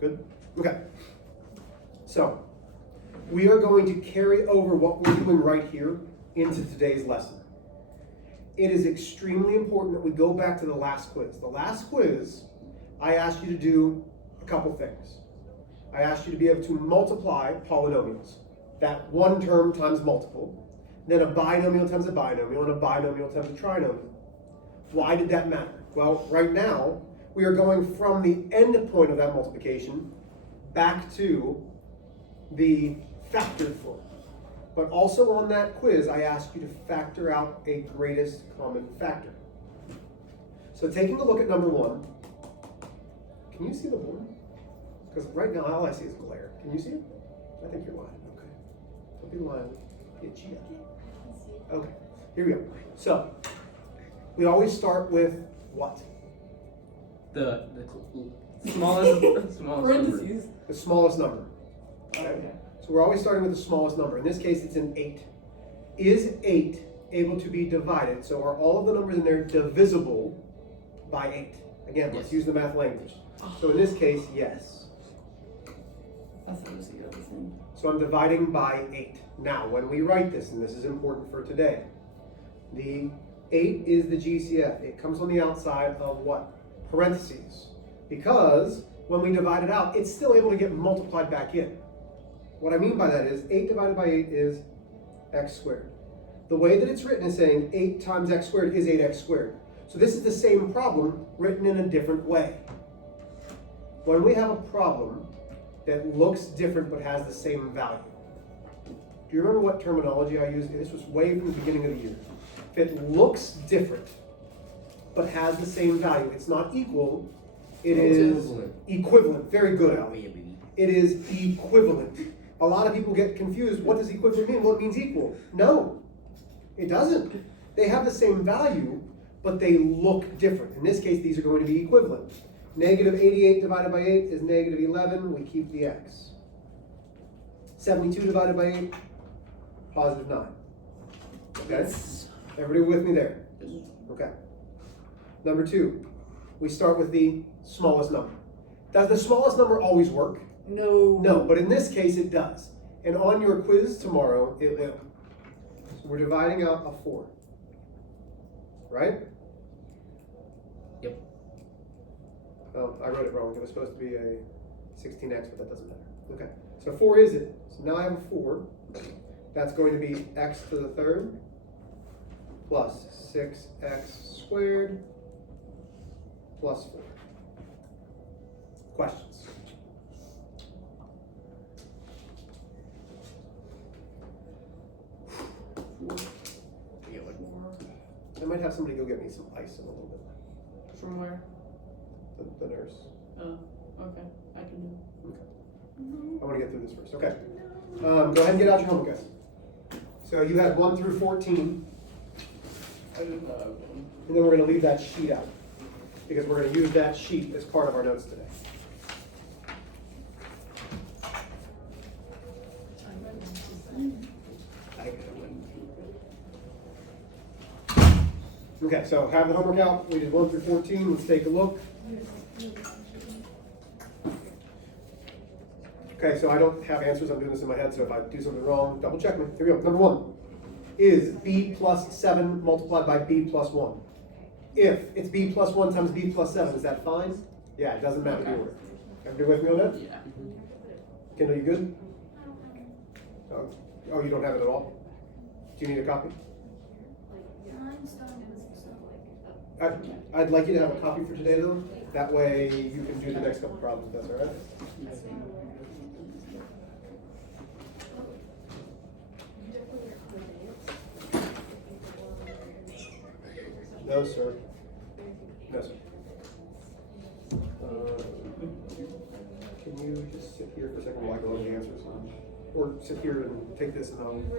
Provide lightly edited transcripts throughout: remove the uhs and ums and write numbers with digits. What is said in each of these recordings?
Good? Okay. So, we are going to carry over what we're doing right here into today's lesson. It is extremely important that we go back to the last quiz. The last quiz, I asked you to do a couple things. I asked you to be able to multiply polynomials. That one term times multiple, then a binomial times a binomial, and a binomial times a trinomial. Why did that matter? Well, right now, we are going from the end point of that multiplication back to the factored form. But also on that quiz, I asked you to factor out a greatest common factor. So taking a look at number 1, can you see the board? Because right now, all I see is glare. Can you see it? I think you're lying. Okay. Don't be lying. Be a cheetah. Okay. Here we go. So, we always start with what? The smallest number. The smallest number. Okay. So we're always starting with the smallest number. In this case, it's an 8. Is 8 able to be divided? So are all of the numbers in there divisible by 8? Again, let's use the math language. So in this case, yes. So I'm dividing by 8. Now, when we write this, and this is important for today, the 8 is the GCF. It comes on the outside of what? Parentheses. Because when we divide it out, it's still able to get multiplied back in. What I mean by that is 8 divided by 8 is x squared. The way that it's written is saying 8 times x squared is 8x squared. So this is the same problem written in a different way. When we have a problem that looks different but has the same value. Do you remember what terminology I used? This was way from the beginning of the year. If it looks different but has the same value, it's not equal, it is equivalent. Very good, Ali. It is equivalent. A lot of people get confused. What does equivalent mean? Well, it means equal. No, it doesn't. They have the same value, but they look different. In this case, these are going to be equivalent. Negative 88 divided by 8 is negative 11. We keep the x. 72 divided by 8, positive 9. Okay? Everybody with me there? Okay. Number 2, we start with the smallest number. Does the smallest number always work? No. No, but in this case it does. And on your quiz tomorrow, it will. So we're dividing out a 4. Right? Yep. Oh, I wrote it wrong. It was supposed to be a 16x, but that doesn't matter. Okay, so 4 is it. So now I have a 4. That's going to be x to the third plus 6x squared plus 4. Questions? I might have somebody go get me some ice in a little bit. From where? The nurse. Oh, okay. I can do it. Okay. I want to get through this first. Okay. Go ahead and get out your homework, guys. So you had 1 through 14. I didn't know. And then we're going to leave that sheet out because we're going to use that sheet as part of our notes today. Okay, so have the homework out. We did 1 through 14. Let's take a look. Okay, so I don't have answers. I'm doing this in my head, so if I do something wrong, double check me. Here we go. Number 1 is b plus 7 multiplied by b plus 1. If it's b plus 1 times b plus 7, is that fine? Yeah, it doesn't matter the order. Everybody with me on that? Yeah. Kendall, you good? Oh, you don't have it at all? Do you need a copy? I'd like you to have a copy for today, though. That way you can do the next couple problems, if that's all right. No, sir. No, sir. Can you just sit here for a second while I go over the answers? Or sit here and take this, and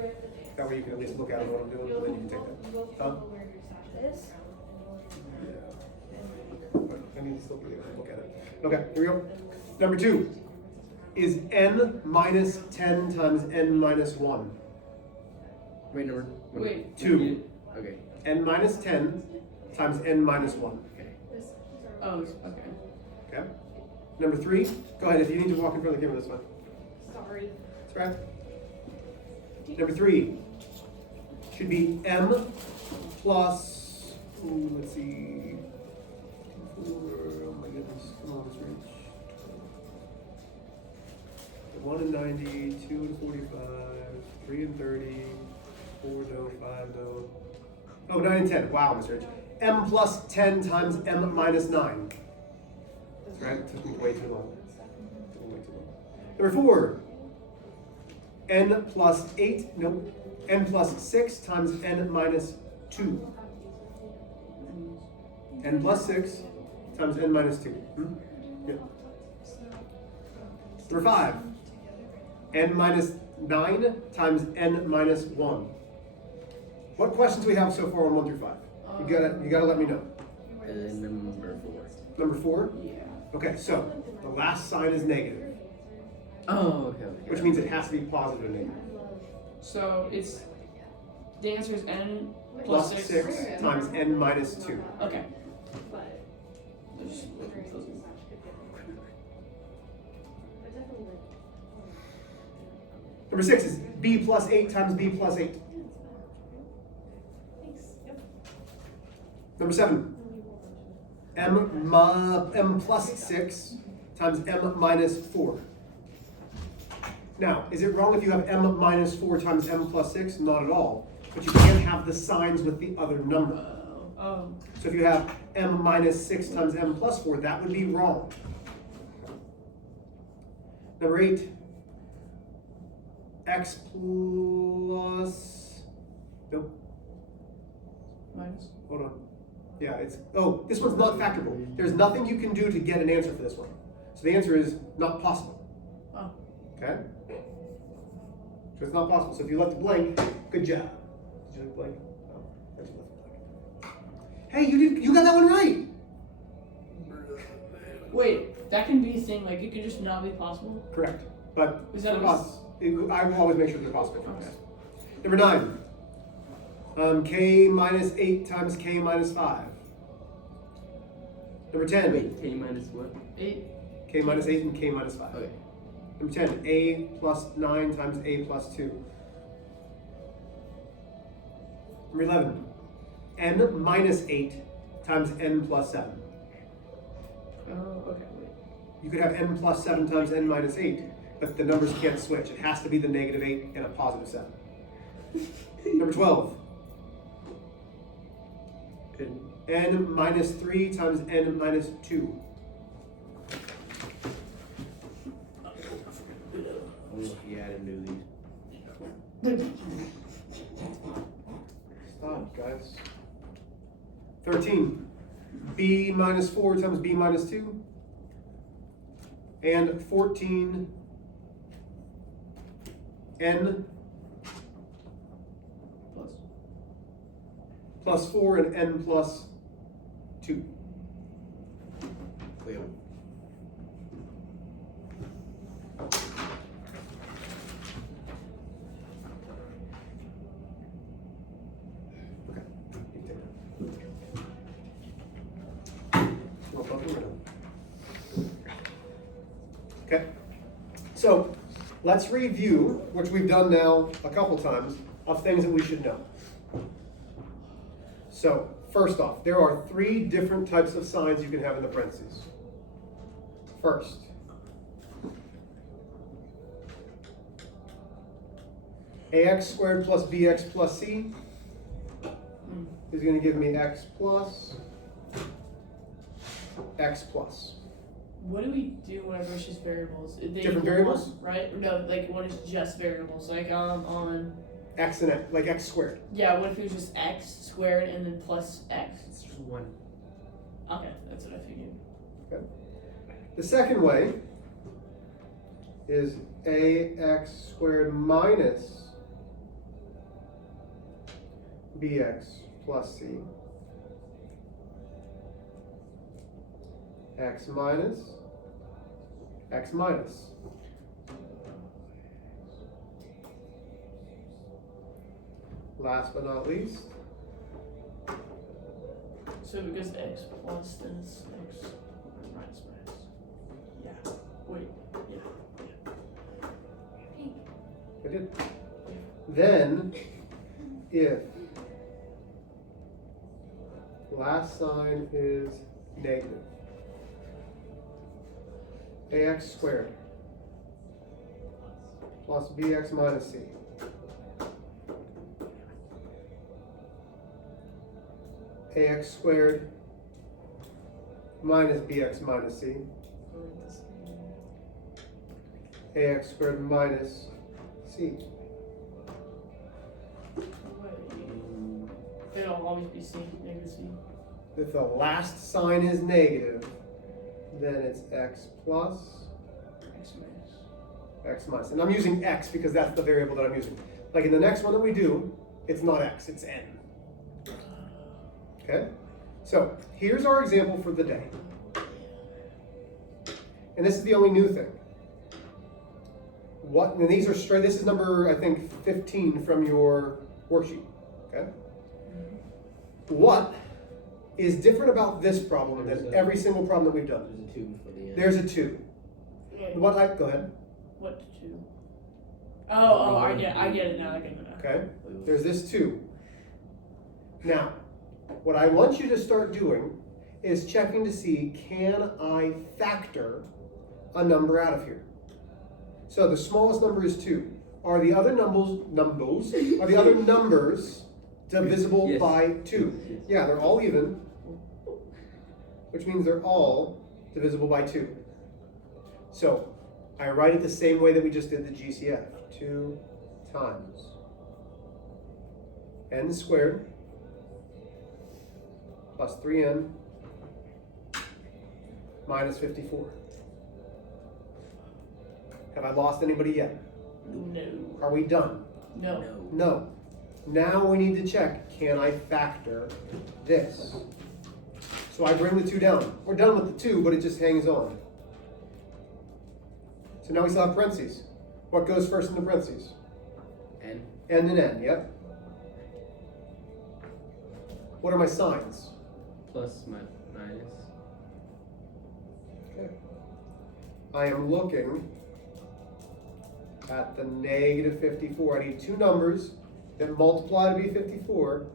that way you can at least look at it while I'm doing it, and then you can take that. Huh? I need to still be able to look at it. Okay, here we go. Number 2 is n minus 10 times n minus 1. Wait. 2. Okay. N minus 10 times n minus 1. Okay. Oh, okay. Okay? Number 3, go ahead. If you need to walk in front of the camera, that's fine. Sorry. That's right. Number 3 should be m plus, let's see, 4, oh my goodness, come on, let's reach. 1 and 90, 2 and 45, 3 and 30, 4 no, 5 no. Oh, 9 and 10, wow, Mr. Rich. M plus 10 times m minus 9. That's right, it took me way too long. Number 4, n plus 8, no, n plus 6 times n minus 2. N plus 6 times n minus 2. Yeah. Number 5, n minus 9 times n minus 1. What questions do we have so far on 1 through 5? You gotta let me know. Number 4. Number 4? Yeah. Okay, so the last sign is negative, Oh, okay. which means it has to be positive or negative. So it's the answer is n Plus plus 6 times n minus 2. Okay. Number 6 is b plus 8 times b plus 8. Number 7, m plus 6 times m minus 4. Now, is it wrong if you have m minus 4 times m plus 6? Not at all. But you can't have the signs with the other number. So if you have m minus 6 times m plus 4, that would be wrong. Number 8, x plus, nope, Minus. hold on. Yeah, it's, oh, this one's not factorable. There's nothing you can do to get an answer for this one. So the answer is not possible. Oh. Okay? So it's not possible. So if you left a blank, good job. Did you leave a blank? Oh, I just left a blank. Hey, you got that one right. Wait, that can be a thing. Like it could just not be possible. Correct. But Is that for what us, I will always make sure they're possible. Okay. Number 9. K minus 8 times k minus 5. Number 10. Wait, k minus what? 8. K minus 8 and k minus 5. Okay. Number 10. A plus 9 times a plus 2. Number 11. N minus 8 times n plus 7. Oh, okay. Wait. You could have n plus 7 times n minus 8, but the numbers can't switch. It has to be the negative 8 and a positive 7. Number 12. N minus 3 times n minus 2. Yeah, I didn't do these. Stop, guys. 13. B minus 4 times b minus 2. And 14. N plus 4 and n plus 2. Wait. Okay. You can take that. Well, both of them are done. Okay. So let's review, which we've done now a couple times, of things that we should know. So, first off, there are 3 different types of signs you can have in the parentheses. First, ax squared plus bx plus c is going to give me x plus x plus. What do we do whenever it's just variables? They Different equal variables? 1, right? No, like when it's just variables. Like on. X and x, like x squared. Yeah, what if it was just x squared and then plus x? It's just 1. Okay, that's what I figured. Okay. The second way is ax squared minus bx plus c. X minus x minus. Last but not least, So because x plus, then it's x minus minus. Yeah. I did. Then, if last sign is negative, ax squared plus bx minus c ax squared minus bx minus c ax squared minus c. It'll always be C, negative C. If the last sign is negative, then it's x plus X minus. x minus. And I'm using x because that's the variable that I'm using. Like in the next one that we do, it's not x, it's n. Okay? So here's our example for the day. And this is the only new thing. What, and these are straight, this is number, I think, 15 from your worksheet. Okay? What is different about this problem than every single problem that we've done? There's a 2 for the end. There's a 2. Go ahead. What to do? Oh, I get it now. Okay? There's this 2. Now, what I want you to start doing is checking to see, can I factor a number out of here? So the smallest number is 2. Are the other numbers divisible Yes. by 2? Yes. Yeah, they're all even, which means they're all divisible by 2. So I write it the same way that we just did the GCF. 2 times n squared plus 3n minus 54. Have I lost anybody yet? No. Are we done? No. No. Now we need to check, can I factor this? So I bring the 2 down. We're done with the 2, but it just hangs on. So now we still have parentheses. What goes first in the parentheses? N. N and N, yep. What are my signs? Plus minus. Okay. I am looking at the negative 54. I need 2 numbers that multiply to be 54,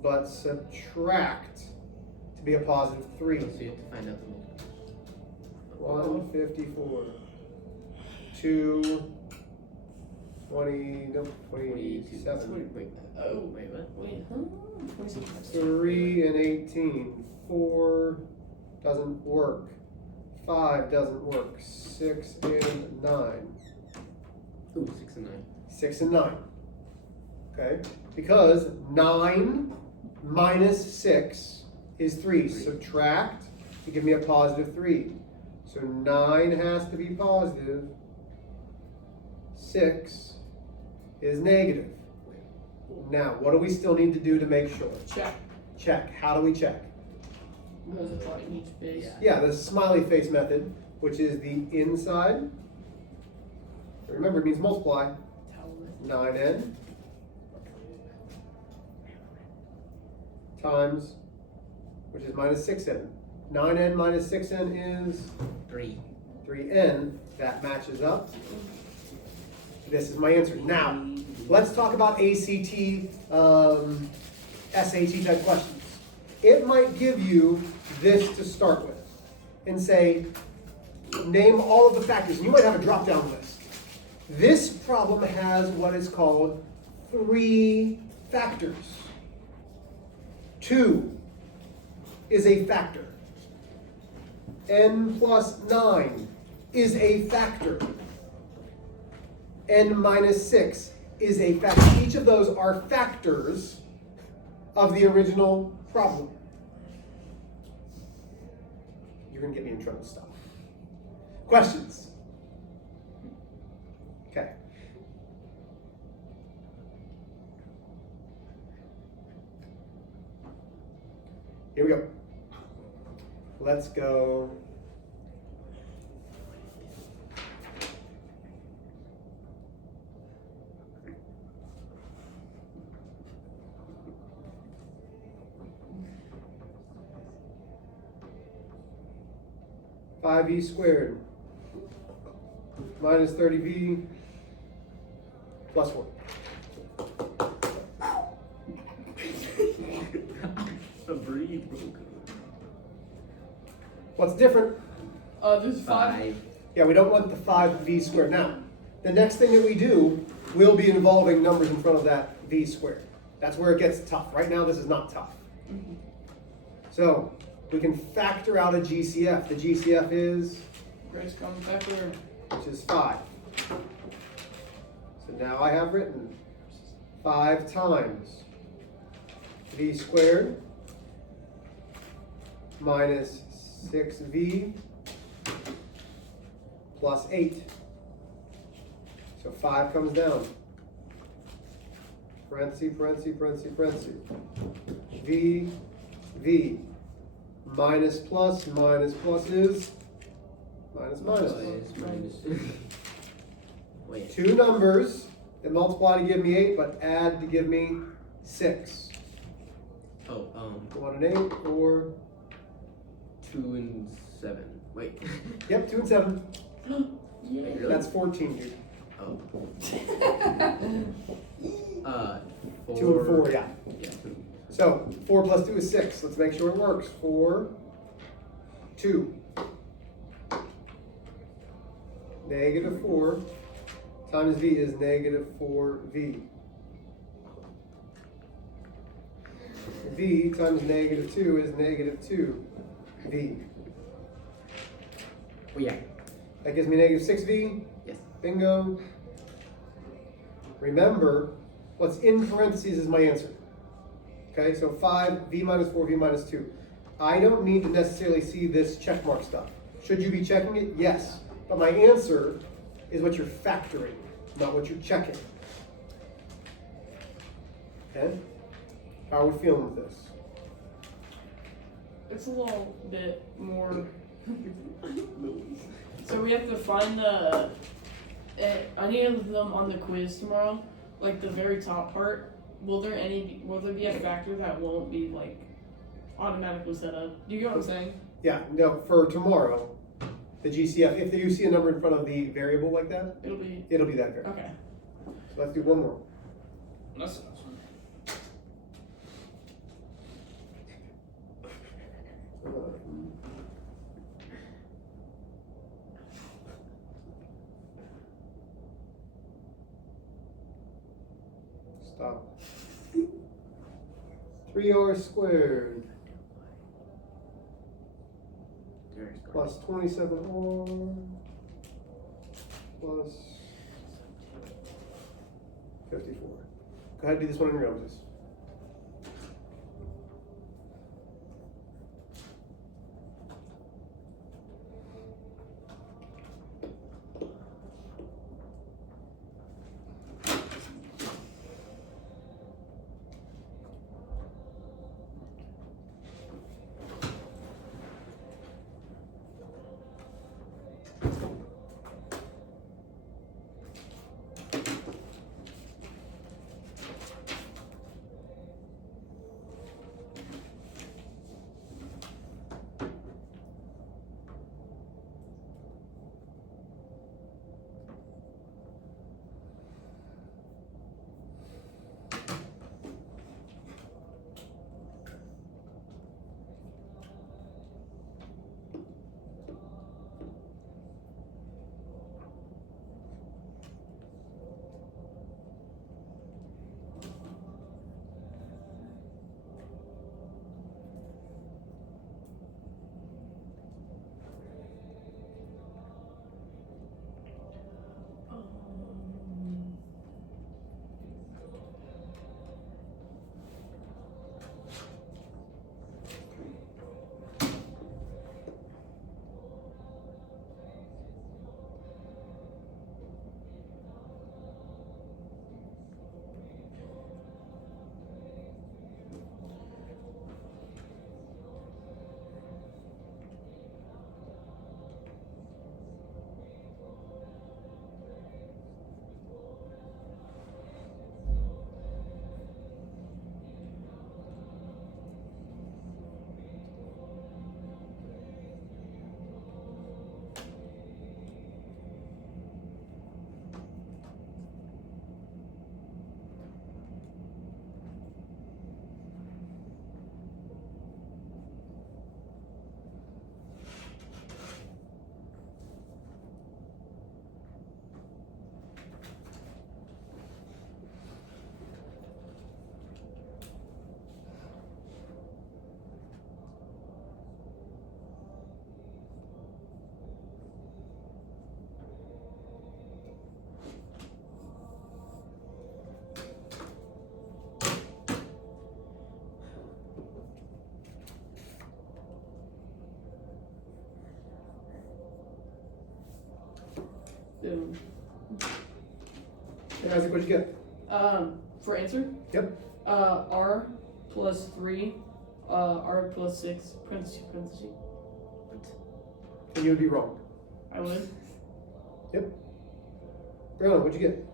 but subtract to be a positive 3. So you have to find out the multiple. 154. 2, 20, no, 27. Wait, Oh. wait, what? Wait, huh? 26 times 3 and 18. 4 doesn't work. 5 doesn't work. 6 and 9. Ooh, 6 and 9. 6 and 9. Okay? Because 9 minus 6 is 3. Subtract to give me a positive 3. So 9 has to be positive. 6 is negative. Now, what do we still need to do to make sure? Check. Check. How do we check? Multiply each base. Yeah, the smiley face method, which is the inside. Remember, it means multiply. 9n times, which is minus 6n. 9n minus 6n is 3. 3n. That matches up. This is my answer. Now, let's talk about ACT, SAT type questions. It might give you this to start with and say, name all of the factors. And you might have a drop-down list. This problem has what is called 3 factors. 2 is a factor. N plus 9 is a factor. N minus 6 is a factor. Each of those are factors of the original problem. You're going to get me in trouble, stuff. Questions? Okay. Here we go. Let's go. (5e squared) minus 30b plus 4. Breathe, bro. What's different? There's 5. Yeah, we don't want the 5v squared. Now, the next thing that we do will be involving numbers in front of that v squared. That's where it gets tough. Right now, this is not tough. So, we can factor out a GCF. The GCF is, Grace common factor. which is 5. So now I have written 5 times v squared minus 6v plus 8. So 5 comes down. Parenthesis, parenthesis, parenthesis, parenthesis. V, V. Minus plus is minus minus. Minus. Wait. 2 numbers that multiply to give me 8, but add to give me 6. Oh, 1 and 8, or 2 and 7. Wait. yep, 2 and 7. Yeah. Really? That's 14, dude. Oh. 4. 2 and 4, yeah. Yeah, 2. So 4 plus 2 is 6. Let's make sure it works. 4, 2. Negative 4 times v is negative 4v. V times negative 2 is negative 2v. Oh, yeah. That gives me negative 6v. Yes. Bingo. Remember, what's in parentheses is my answer. Okay, so 5, v minus 4, v minus 2. I don't need to necessarily see this check mark stuff. Should you be checking it? Yes. But my answer is what you're factoring, not what you're checking. Okay? How are we feeling with this? It's a little bit more. So we have to find the. Any of them on the quiz tomorrow, like the very top part. Will there be a factor that won't be like automatically set up? Do you get what I'm saying? Yeah, no, for tomorrow, the GCF, if you see a number in front of the variable like that, It'll be it'll be that variable. okay. So let's do one more. That's Stop. 3r squared plus 27r plus 54. Go ahead and do this one in your own, please. Boom. Hey, Isaac, what'd you get? For answer? Yep. R plus 3, R plus 6, parentheses, parentheses. And you would be wrong. I would. Yep. Braylon, what'd you get?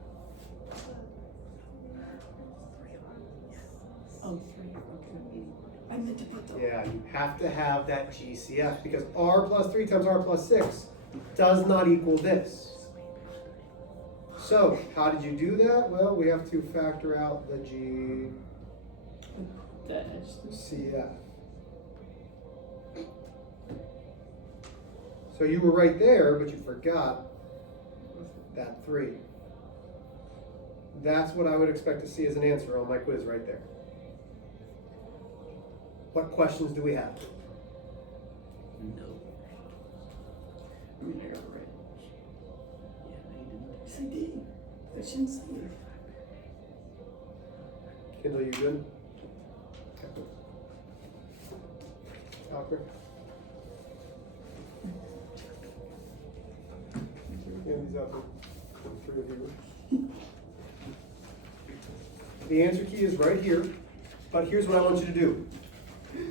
Oh, 3. Okay. I meant to put the. Yeah, you have to have that GCF because R plus 3 times R plus 6 does not equal this. So, how did you do that? Well, we have to factor out the The edge. GCF. So you were right there, but you forgot that 3. That's what I would expect to see as an answer on my quiz right there. What questions do we have? No. I mean, I got it right. Yeah, no, you didn't. Yes, I did. I shouldn't say it. Kendall, you good? Algebra? Andy's out there. 3 of you. The answer key is right here, but here's what I want you to do.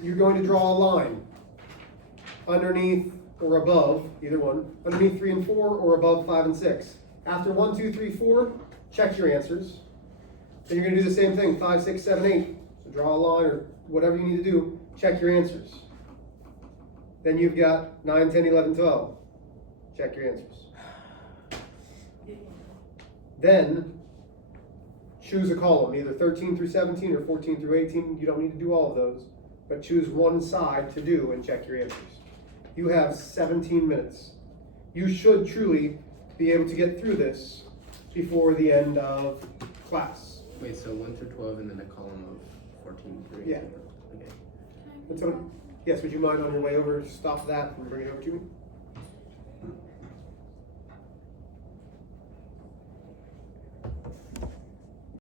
You're going to draw a line underneath or above, either one, underneath 3 and 4 or above 5 and 6. After 1, 2, 3, 4, check your answers. Then you're going to do the same thing, 5, 6, 7, 8. So draw a line or whatever you need to do, check your answers. Then you've got 9, 10, 11, 12. Check your answers. Then choose a column, either 13 through 17 or 14 through 18. You don't need to do all of those, but choose one side to do and check your answers. You have 17 minutes. You should truly be able to get through this before the end of class. Wait, so 1 through 12 and then a column of 14 through 18? Yeah. Okay. Yes, would you mind on your way over, stop that and bring it over to me?